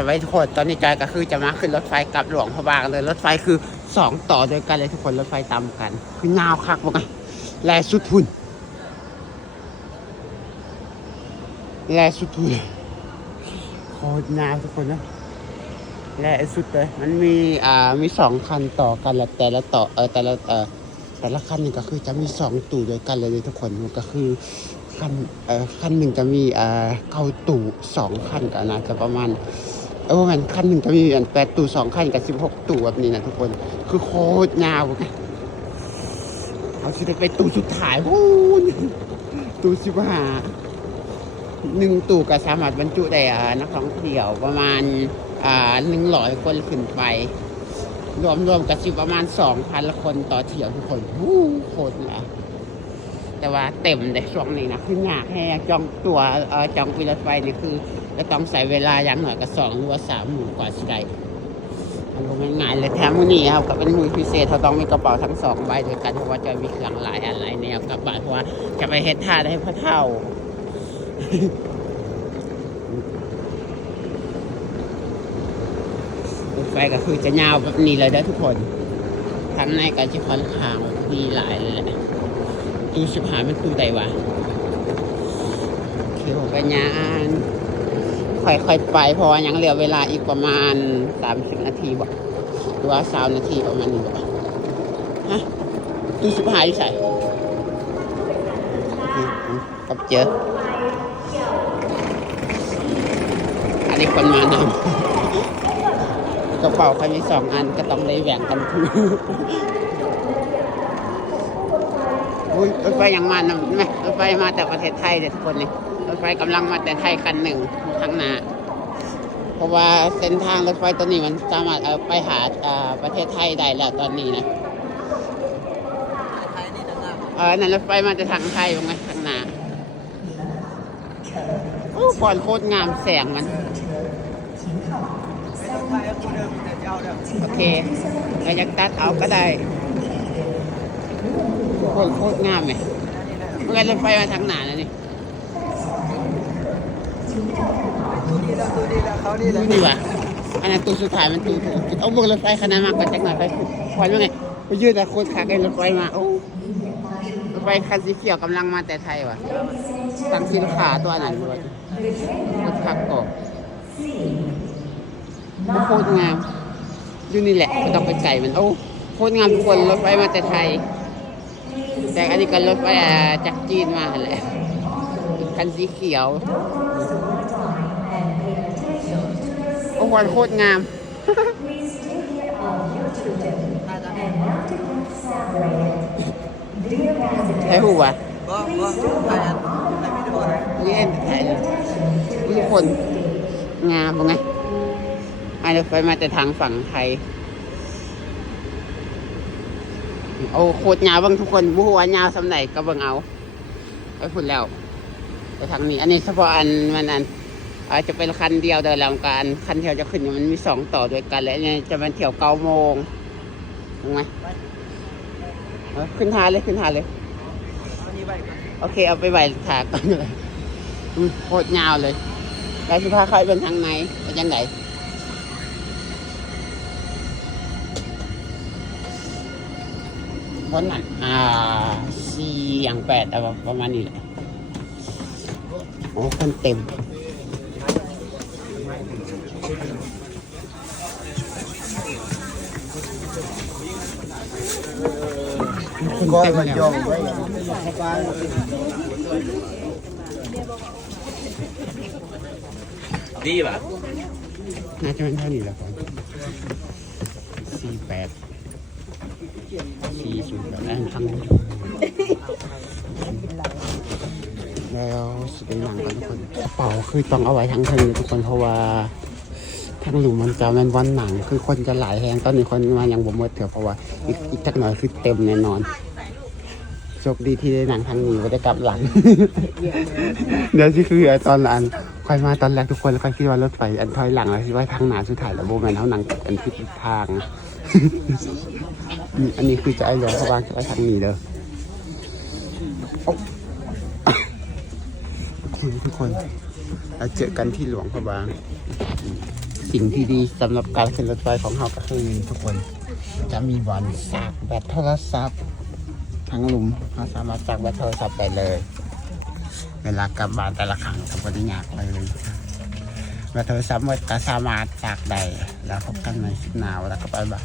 จะไว้ทุกคนตอนนี้จอยก็คือจะมาขึ้นรถไฟกลับหลวงพระบางเลยรถไฟคือ2ต่อด้วยกันเลยทุกคนรถไฟตามกันคือยาวคักว่าไงแลสุดทุนโคตรยาวทุกคนนะแลสุดเลยมันมี2คันต่อกันแต่ละคันนี่ก็คือจะมี2ตู้ด้วยกันเลยทุกคนมันก็คือคันหนึ่งจะมี9ตู้2คันก็น่าจะประมาณมันคันหนึ่งจะมี8ตู้2คันกับ16ตู้แบบนี้นะทุกคนคือโคตรยาวเอาที่ไปตู้สุดท้ายตู้1ตู้ก็สามารถบรรจุได้นักท่องเที่ยวประมาณ100 คนขึ้นไปรวมกับประมาณ 2,000 คนต่อเที่ยวทุกคนโคตรนะแต่ว่าเต็มในช่วงนี้นะคือยากให้จองตั๋วจองรถไฟนี่คือจะต้องใช้เวลาอย่างหน่อยก็2 หรือว่า 3 หมื่นกว่าสิได้มันก็ง่ายเลยแถมมื้อนี้ครับก็เป็นมื้อพิเศษเขาต้องมีกระเป๋าทั้ง2ใบด้วยกันเพราะว่าจะมีเครื่องหลายอันหลายแนวกลับบ้านเพราะว่าจะไปเฮ็ดท่าได้พระเท่ารถไฟก็คือจะยาวแบบนี้เลยทุกคนทั้งในก็จะค่อนข้างมีหลายเลยแหละตู้สุดท้ายมันตู้ใดวะเขียวกันยานค่อยๆไปเพราะว่ายังเหลือเวลาอีกประมาณ30 นาทีบอกหรือว่า20 นาทีประมาณนี้บอกฮะตู้สุดท้ายอยู่ใส่กับเจออันนี้คนมานำกระเป๋าใครมี2 อันก็ต้องได้แบ่งกันทุกรถไฟยังมานะไหมรถไฟมาแต่ประเทศไทยเด็กทุกคนนี่รถไฟกำลังมาแต่ไทยคันหนึ่งทางหน้าเพราะว่าเส้นทางรถไฟตัวนี้มันสามารถไปหาประเทศไทยได้แล้วตอนนี้นะนั่นรถไฟมาแต่ทางไทยบ้างไหมทางหน้าก่อนโคตรงามแสงมันโอเคเราอยากตัดเอาก็ได้โคตรงามเลยเมื่อรถไฟมาทางหนาแล้วนี่นี่ว่ะอันนั้นตู้สุดท้ายมันตู้เอาเบอร์รถไฟขนาดมากกว่าจักหน่อยไปควันว่าไงไปยืดแต่โคตรขาไอ้รถไฟมาโอ้รถไฟคันสีเขียวกำลังมาแต่ไทยว่ะสั่งสินค้าตัวนั้นด้วยรถขับกอบโคตรงามอยู่นี่แหละไม่ต้องไปไก่มันโอ้โคตรงามทุกคนรถไฟมาแต่ไทยแต่อันนี้ก็รถไฟจากจีนมาแหละคันสีเขียวโอ้โหโคตรงามใช่หูวะนี่ถ่ายทุกคนงามเป็นไงไอ้รถไฟมาแต่ทางฝั่งไทยโอ้โคตรยาวบางทุกคนบู๊ว่ายาวสำไหนก็เบิ่งเอาไปพูดแล้วไปทางนี้อันนี้เฉพาะมันอาจจะเป็นคันเดียวเดินแล้วกันคันเที่ยวจะขึ้นมันมี2ต่อด้วยกันและเนี่ยจะเป็นเที่ยว9 โมงถูกไหมขึ้นทางเลยโอเคเอาไปไหวถากก่อนเลยโคตรยาวเลยแล้วสุภาพใครเป็นทางไหนเป็นยังไงเพราะนั้น4 อย่าง 8ประมาณนี้แหละโอ้คนเต็มคนเต็มเนี่ยดีป่ะน่าจะเป็นเท่านี้แหละครับ48 40แบบนั้นทั้งแล้วสุดในหนังกันทุกคนกระเป๋าคือต้องเอาไว้ทั้งคืนทุกคนเพราะว่าทั้งหลุมมันจะเป็นวันหนังคือคนจะหลายแหงตอนนี้คนมายังบ่หมดเถอะเพราะว่าอีกจักหน่อยคือเต็มแน่นอนโชคดีที่ได้หนังทางนี้ไม่ได้กลับหลัง เดี๋ยวที่คือตอนหลังค่อยมาตอนแรกทุกคนค่อยคิดว่ารถไฟอันถอยหลังแล้วคิดว่าทางหนาสุดท้ายแล้วโบแมนเท่าหนังอันผิดทาง อันนี้คือจะไอ้หลวงพระบางจะไปทางนี้เด้อโอเคทุกคนเราเจอกันที่หลวงพระบาง สิ่งที่ดีสำหรับการขึ้นรถไฟของเราก็คือทุกคนจะมีบอลสากแบตโทรศัพท์ทั้งหลุมเราสามารถสากแบตโทรศัพท์ได้เลย เวลากลับบ้านแต่ละครั้งก็ไม่ได้ยากเลยแบตโทรศัพท์หมดก็สามารถสากได้แล้วพบกันในคลิปหน้าแล้วก็ไปบ้าน